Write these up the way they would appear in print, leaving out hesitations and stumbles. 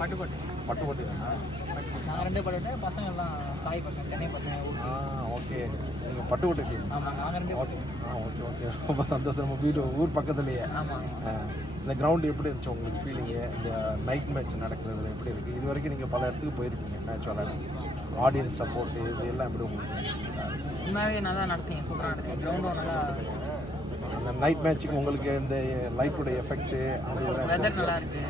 பட்டுக்கோட்டை தானா? நாங்கள் 2 பட்டுக்கோட்டை, பசங்க எல்லாம் சாய் பசங்க, சென்னை பசங்க. ஓகே, நீங்கள் பட்டுக்கோட்டை டீம்? ஆமாம், நாங்கள் 2 ஓகே. ஓகே, ரொம்ப சந்தோஷம். நம்ம வீடு ஊர் பக்கத்துலேயே. ஆமாம். இந்த கிரவுண்டு எப்படி இருந்துச்சு உங்களுக்கு ஃபீலிங்கு? இந்த நைட் மேட்ச் நடக்கிறதுல எப்படி இருக்குது? இது வரைக்கும் நீங்கள் பல இடத்துக்கு போயிருக்கீங்க மேட்ச் விளையாட, ஆடியன்ஸ் சப்போர்ட்டு இது எல்லாம் எப்படி உங்களுக்கு? உண்மையாகவே நல்லா நடத்துனீங்க, சூப்பராக நடத்துனீங்க. கிரவுண்டும் நல்லா. அந்த நைட் மேட்ச்சுக்கு உங்களுக்கு இந்த லைட்டோட எஃபெக்ட்டு, வெதர் நல்லா இருக்கு.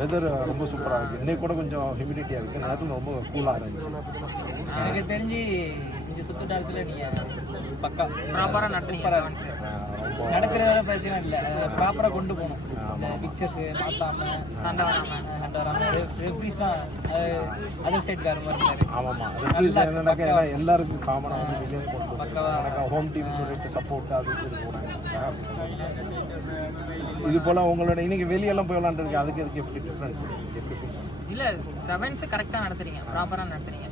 வெதர் ரொம்ப சூப்பராக இருக்குது. இன்னைக்கு கூட கொஞ்சம் ஹியூமிடிட்டியாக இருக்குது, நேரத்தில் ரொம்ப கூலாக இருந்துச்சு. எனக்கு தெரிஞ்சு இந்த சுற்றுட்டாரத்தில் நீங்கள் பக்கா ப்ராப்பராக நடத்துனீங்க. நடக்கிறதோட பிரச்சனை இல்லை, ப்ராப்பராக கொண்டு போகணும். இந்த பிக்சர்ஸு மாற்றாமல், சண்டை வராமல் ரெஃப்ரீஸ் தான் அதர் சைட்கார மாதிரி இருக்காரு. ஆமாம்மா, ரெஃப்ரீஸ் என்னன்னாக்கா எல்லாருக்கும் காமனாக வந்து வெளியே கொண்டு போகிறாங்க. ஹோம் டீம் சொல்லிட்டு சப்போர்ட் அது இது போகிறாங்க. இது போல் உங்களோட இன்னைக்கு வெளியெல்லாம் போய் விளாண்டுருக்கு, அதுக்கு எப்படி டிஃப்ரென்ஸ் எப்படி ஃபீல்? இல்லை, செவன்ஸு கரெக்டாக நடத்துறீங்க, ப்ராப்பராக நடத்துறீங்க.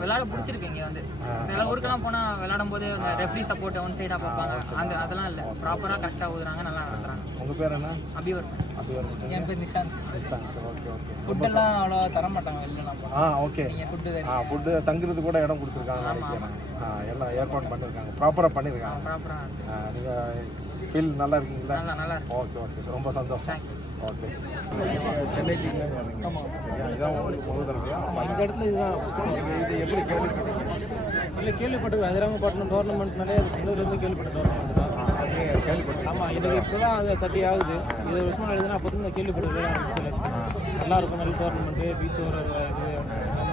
விளையாட பிடிச்சிருக்கு. இங்கே வந்து சில ஊருக்கெல்லாம் போனால் விளையாடும் போது ரெஃப்ரி சப்போர்ட் ஒன் சைடாக பார்ப்பாங்க. அதெல்லாம் இல்லை, ப்ராப்பராக கரெக்டாக ஊதுறாங்க, நல்லா நடத்துறாங்க. உங்கள் பேர் என்ன? அபிவர். என் பேர் நிஷாந்த். ஓகே. ஃபுட்டெல்லாம் அவ்வளோ தர மாட்டாங்க வெளிலலாம். ஓகே. ஃபுட்டு தங்குறது கூட இடம் கொடுத்துருக்காங்க நினைக்கிறேன். எல்லாம் ஏற்பாடு பண்ணியிருக்காங்க, ப்ராப்பராக பண்ணியிருக்காங்க. நீங்கள் ஃபீல் நல்லா இருக்கீங்களா? நல்லா. ஓகே சார், ரொம்ப சந்தோஷம். ஓகே, சென்னை டீம்லேருந்து வரீங்க. சரியா, இதான் உங்களுக்கு முதல் தடவையா? இந்த இடத்துல இதுதான். இது எப்படி கேள்விப்பட்டீங்க? இல்லை, கேள்விப்பட்டு ஹைதராபாத் டோர்னமெண்ட்னாலே அது சின்னதுலேருந்து கேள்விப்பட்ட டோர்னமெண்ட் தான். அதே கேள்விப்பட்டேன். ஆமாம், எனக்கு இப்போ தான் அது 30 ஆகுது. 20 வருஷம் எழுதுனா அப்போ தான் கேள்விப்பட்டது. நல்லா இருக்கும், நல்ல டோர்னமெண்ட்டு, பீச் ஓவர் இது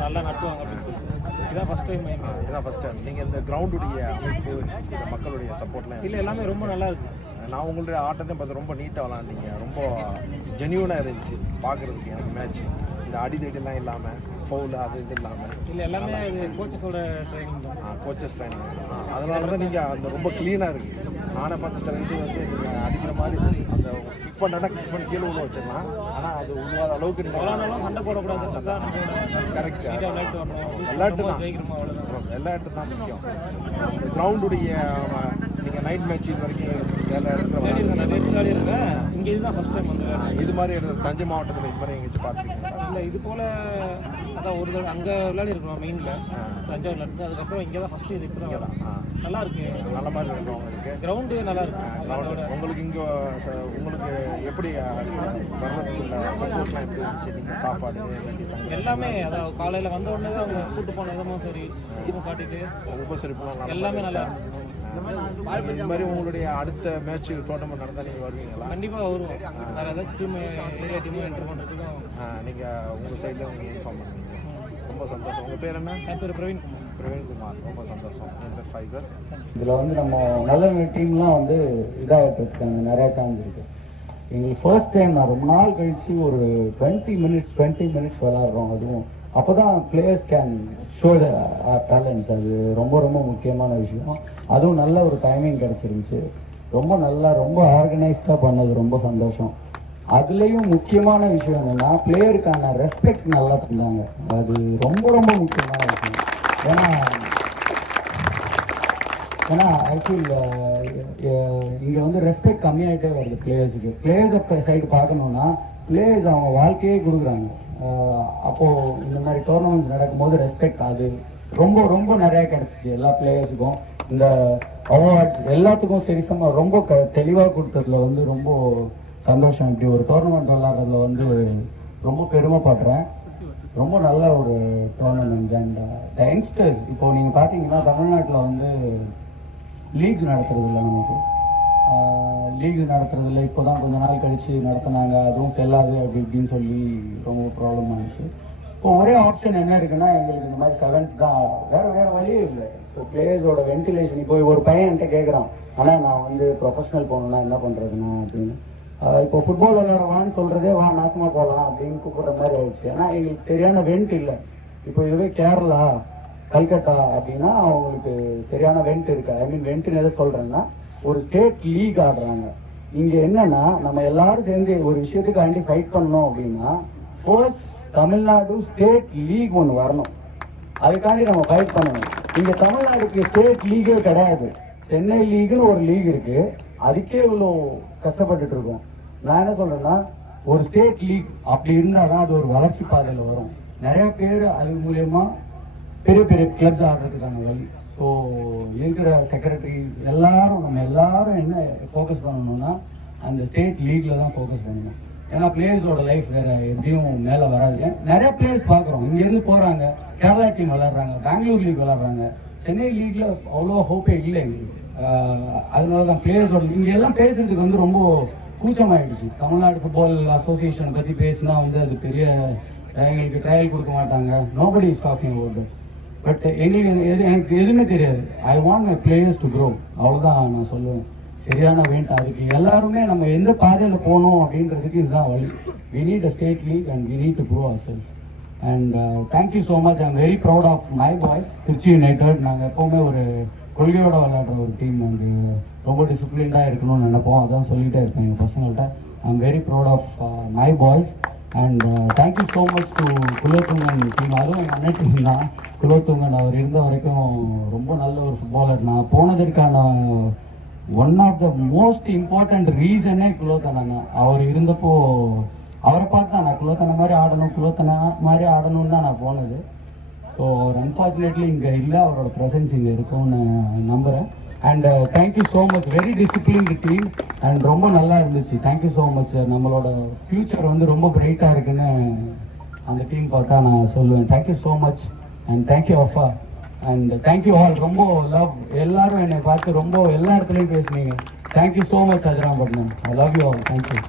நல்லா நடத்துவாங்க அப்படின்னு சொல்லிட்டு இதான் ஃபஸ்ட் டைம். இதான் ஃபஸ்ட் டைம். நீங்கள் இந்த கிரவுண்டுடைய அமைப்பு, இந்த மக்களுடைய சப்போர்ட்லாம்? இல்லை, எல்லாமே ரொம்ப நல்லா இருக்குது. நான் உங்களுடைய ஆட்டத்தையும் பார்த்து ரொம்ப நீட்டாக விளாண்டிங்க, ரொம்ப ஜென்யூனாக இருந்துச்சு பார்க்குறதுக்கு. எனக்கு மேட்ச் இந்த அடிதடிலாம் இல்லாமல், ஃபவுல் அது இது இல்லாமல். இல்லை, எல்லாமே இது கோச்சஸோட ட்ரைனிங் தான். Coaches training. அதனால தான் நீங்கள் அந்த ரொம்ப க்ளீனாக இருக்குது. நானே பார்த்து சில இது வந்து நீங்கள் அடிக்கிற மாதிரி அந்த இப்போ கிக் பண்ணி கீழே உள்ள வச்சிடலாம், ஆனால் அது உருவாத அளவுக்கு நீங்கள் சண்டை போடக்கூடாது. கரெக்ட். விளையாட்டு தான், விளையாட்டு தான் முக்கியம். அந்த கிரவுண்டுடைய நீங்கள் நைட் மேட்ச் இது வரைக்கும் எல்லா இடத்துல இங்கே இதுதான் ஃபஸ்ட் டைம் வந்து இது மாதிரி இடத்துல தஞ்சை மாவட்டத்தில் இது மாதிரி எங்கேயாச்சும் பார்த்துருக்கீங்க? இல்லை, இது போல் அதான் ஒரு அங்கே விளையாடி இருக்கணும் மெயினில் தஞ்சாவூரில் இருந்து. அதுக்கப்புறம் இங்கே தான் ஃபஸ்ட்டு இது இப்போ தான் நல்லா இருக்கு. நல்ல மாதிரி இருக்கும் உங்களுக்கு கிரவுண்டு நல்லா இருக்கு. கிரவுண்டு உங்களுக்கு இங்கே உங்களுக்கு எப்படி வர்றதுக்குள்ள சப்போர்ட்லாம் எப்படி இருந்துச்சு? நீங்கள் சாப்பாடு எல்லாமே அதாவது காலையில் வந்த உடனே அவங்க கூட்டு போன விதமும் சரி, இதுவும் காட்டிட்டு உபசரிப்புலாம் எல்லாமே நல்லா. இந்த மாதிரி உங்களுடைய அடுத்த மேட்ச் டோர்னமெண்ட் நடந்தால் நீங்கள் வருவீங்களா? கண்டிப்பாக வருவோம். வேறு ஏதாச்சும் டீம் ஏரியா டீமும் என்ட்ரு பண்ணுறதுக்கும் நீங்கள் உங்கள் சைடில் நீங்கள் இன்ஃபார்ம் பண்ணுவீங்க. ரொம்ப சந்தோஷம். உங்கள் பேர் என்ன? என் பேர் பிரவீன்குமார். ரொம்ப சந்தோஷம். என் பேர் ஃபைசர். இதில் வந்து நம்ம நல்ல டீம்லாம் வந்து இதாகிட்டு நிறையா சான்ஸ் இருக்குது. எங்களுக்கு ஃபர்ஸ்ட் டைம் நான் ரொம்ப நாள் கழித்து ஒரு 20 மினிட்ஸ் விளாட்றோம். அதுவும் அப்போ தான் players can show the talents. அது ரொம்ப ரொம்ப முக்கியமான விஷயம். அதுவும் நல்ல ஒரு டைமிங் கிடச்சிருந்துச்சு. ரொம்ப ஆர்கனைஸ்டாக பண்ணது ரொம்ப சந்தோஷம். அதுலேயும் முக்கியமான விஷயம் என்னென்னா பிளேயருக்கான ரெஸ்பெக்ட் நல்லா தந்தாங்க. அது ரொம்ப ரொம்ப முக்கியமான விஷயம். ஏன்னா ஆக்சுவலி இங்கே வந்து ரெஸ்பெக்ட் கம்மியாகிட்டே வருது பிளேயர்ஸுக்கு. பிளேயர்ஸை சைடு பார்க்கணுன்னா பிளேயர்ஸ் அவங்க வாழ்க்கையே கொடுக்குறாங்க. அப்போது இந்த மாதிரி டோர்னமெண்ட்ஸ் நடக்கும்போது ரெஸ்பெக்ட் அது ரொம்ப ரொம்ப நிறையா கிடச்சிச்சு எல்லா பிளேயர்ஸுக்கும். இந்த அவார்ட்ஸ் எல்லாத்துக்கும் சரிசமாக ரொம்ப தெளிவாக கொடுத்ததுல வந்து ரொம்ப சந்தோஷம். இப்படி ஒரு டோர்னமெண்ட் விளாட்றதுல வந்து ரொம்ப பெருமைப்படுறேன். ரொம்ப நல்ல ஒரு டோர்னமெண்ட்ஸ். அண்ட் யங்ஸ்டர்ஸ் இப்போது நீங்கள் பார்த்தீங்கன்னா தமிழ்நாட்டில் வந்து லீக்ஸ் நடத்துறதில்ல. நமக்கு லீக்ஸ் நடத்துறதில்ல. இப்போ தான் கொஞ்ச நாள் கழித்து நடத்தினாங்க, அதுவும் செல்லாது அப்படி இப்படின்னு சொல்லி ரொம்ப ப்ராப்ளம் ஆகிடுச்சு. இப்போ ஒரே ஆப்ஷன் என்ன இருக்குன்னா எங்களுக்கு இந்த மாதிரி செவன்ஸ் தான், வேறு வழியே இல்லை. ஸோ பிளேயர்ஸோட வென்டிலேஷன். இப்போ ஒரு பையன் என்கிட்ட கேட்குறான், ஆனால் நான் வந்து ப்ரொஃபஷனல் போகணுன்னா என்ன பண்ணுறதுண்ணா அப்படின்னு. இப்போ ஃபுட்பால் விளையாடுவான்னு சொல்கிறதே வா நாசமாக போகலாம் அப்படின்னு கூப்பிட்ற மாதிரி ஆயிடுச்சு. ஏன்னா எங்களுக்கு சரியான வெண்ட் இல்லை. இப்போ இதுவே கேரளா, கல்கட்டா அப்படின்னா அவங்களுக்கு சரியான வெண்ட் இருக்கு. ஐ மீன் வெண்ட்டுன்னு எதை சொல்கிறேன்னா ஒரு ஸ்டேட் லீக் ஆடுறாங்க. இங்கே என்னன்னா நம்ம எல்லாரும் சேர்ந்து ஒரு விஷயத்துக்காண்டி ஃபைட் பண்ணோம் அப்படின்னா ஃபர்ஸ்ட் தமிழ்நாடு ஸ்டேட் லீக் ஒன்று வரணும். அதுக்காண்டி நம்ம ஃபைட் பண்ணணும். இங்கே தமிழ்நாடுக்கு ஸ்டேட் லீகே கிடையாது. சென்னை லீகுன்னு ஒரு லீக் இருக்குது, அதுக்கே இவ்வளோ கஷ்டப்பட்டுட்டு இருக்கோம். நான் என்ன சொல்கிறேன்னா ஒரு ஸ்டேட் லீக் அப்படி இருந்தால் தான் அது ஒரு வளர்ச்சி பாதையில் வரும். நிறைய பேர் அது மூலயமா பெரிய பெரிய கிளப்ஸ் ஆடுறதுக்கான வழி. ஸோ இருக்கிற செக்ரட்டரிஸ் நம்ம எல்லாரும் என்ன ஃபோக்கஸ் பண்ணணும்னா அந்த ஸ்டேட் லீக்ல தான் ஃபோக்கஸ் பண்ணணும். ஏன்னா பிளேயர்ஸோட லைஃப் வேற எப்படியும் மேலே வராது. நிறைய பிளேயர்ஸ் பார்க்குறோம், இங்கேருந்து போகிறாங்க, கேரளா டீம் விளாட்றாங்க, பெங்களூர் லீக் விளாட்றாங்க, சென்னை லீக்ல அவ்வளோ ஹோப்பே இல்லை எங்களுக்கு. அதனால தான் பிளேயர்ஸோட இங்கே எல்லாம் பேசுறதுக்கு வந்து ரொம்ப கூச்சமாயிடுச்சு. தமிழ்நாடு ஃபுட்பால் அசோசியேஷன் பற்றி பேசினா வந்து அது பெரிய எங்களுக்கு ட்ரையல் கொடுக்க மாட்டாங்க. Nobody is talking about it. But எனக்கு எதுவுமே தெரியாது. I want my players to grow, அவ்வளோதான் நான் சொல்லுவேன். சரியான வேண்டாம். அதுக்கு எல்லாருமே நம்ம எந்த பாதையில் போகணும் அப்படின்றதுக்கு இதுதான் வழி. We need a state league and we need to grow our self. And thank you so much. I am very proud of my boys. Trichy United நாங்கள் எப்போவுமே ஒரு கொள்கையோட விளையாடுற ஒரு டீம். வந்து ரொம்ப டிசிப்ளின்டாக இருக்கணும்னு நினைப்போம். அதான் சொல்லிகிட்டே இருப்பேன் எங்கள் பசங்கள்கிட்ட. I am very proud of my boys. And thank you so much to Kulothungan team. அதுவும் எங்கள் அண்ணன் டீம் தான். குலோத்துங்கன் அவர் இருந்த வரைக்கும் ரொம்ப நல்ல ஒரு ஃபுட்பாலர். நான் போனதற்கான one of the most important ரீசனே குலோத்தன் அண்ணன். அவர் இருந்தப்போ அவரை பார்த்து தான் நான் குலோத்தனை மாதிரி ஆடணும்னு தான் நான் போனது. ஸோ அவர் அன்ஃபார்ச்சுனேட்லி இங்கே இல்லை. அவரோட ப்ரெசன்ஸ் இங்கே இருக்கும்னு நம்புகிறேன். And thank you so much. Very disciplined team and ரொம்ப நல்லா இருந்துச்சு. Thank you so much. நம்மளோட ஃப்யூச்சர் வந்து ரொம்ப பிரைட்டாக இருக்குன்னு அந்த டீம் பார்த்தா நான் சொல்லுவேன். Thank you so much and thank you AFFA and thank you all. ரொம்ப லவ். எல்லாரும் என்னை பார்த்து ரொம்ப எல்லா இடத்துலையும் பேசுனீங்க. Thank you so much Ajarampattinam. I love you all. Thank you.